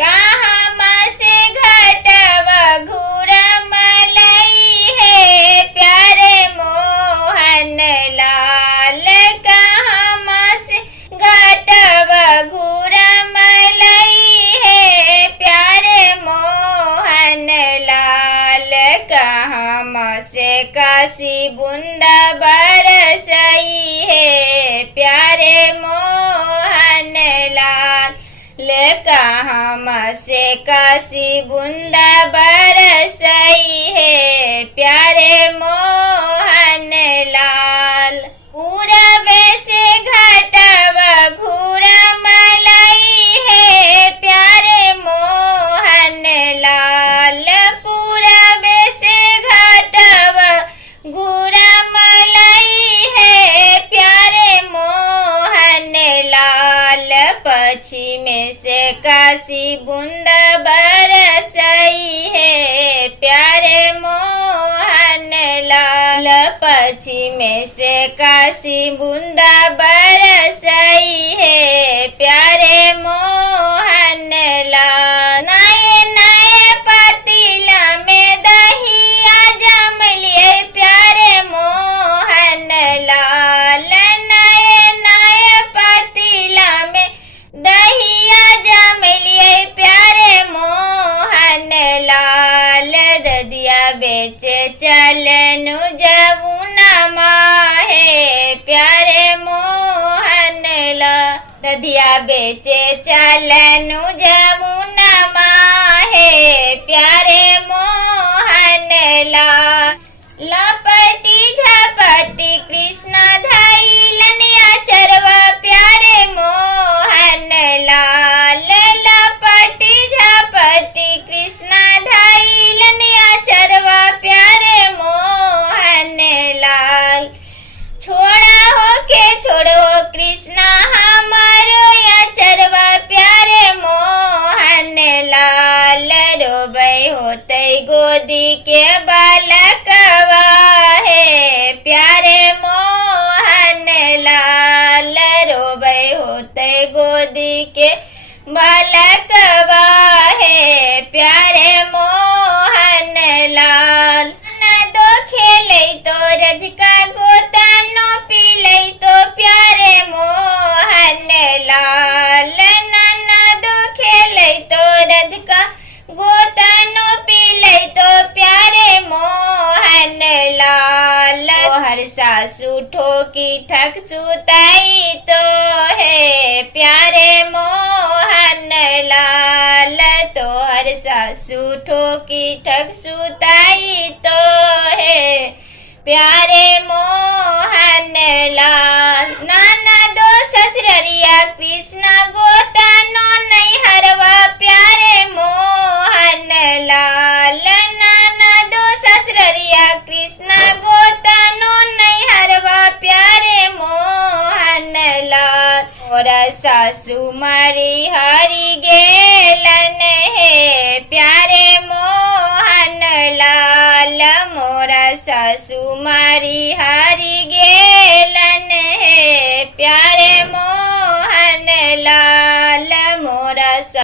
कहाँ से घटवा घूरम लई है प्यारे मोहन लाल। कहाँ से घटवा घूरम लई है प्यारे मोहन लाल। कहाँ से काशी बूंदा बरसई है प्यारे मोहन लाल। कहाँ से काशी बूंदा बरसई है प्यारे मोहन लाल। पूरबे से घटवा घूरम लई है प्यारे मोहन लाल। पूरबे से घटवा घूरम लई है प्यारे मोहन लाल। पश्चिम से काशी बूंदा बरसई है प्यारे मोहन लाल। पश्चिम से काशी बूंदा बरसई है प्यारे मोहन लाल। नए नए पतीला में दहिया जम लिए प्यारे मोहन लाल। नए नए पतीला में दहिया जम लिए प्यारे मोहन लाल। ददिया बेचे चलनु जमुना माहे प्यारे मोहन लाल। ददिया बेचे चलनु जमुना माहे प्यारे मोहन लाल। लपटी झपटी कृष्ण धैलन अचरवा प्यारे मोहन लाल। लपटी झपटी कृष्ण धैलन अचरवा प्यारे मोहन लाल। छोड़ा हो के छोड़ो कृष्ण हमारो अचरवा प्यारे मोहन लाल। रोबै होते गोदी के बालकवा है प्यारे मोहन लाल। रोबै होते गोदी के बालकवा है प्यारे मोहन लाल। दो खेले तो रधिका गोता नो पीले तो प्यारे मोहन लाल। नाना दो खेले तो रधिका गोता नो पीले तो प्यारे मोहन लाल। हर सासू ठोकी ठक सुताई तो है प्यारे मोहन लाल। तो हर सासू ठोकी ठक सुताई तो है प्यारे मोहन लाल। नाना दो ससुररिया कृष्ण गोता नो नहीं हरवा प्यारे मोहन लाल। नाना दो ससुररिया कृष्ण गोता नो नहीं हरवा प्यारे मोहन लाल। मोरा सासू मारी हारी गेलन है प्यारे मोहन लाल। मोरा सासू मारी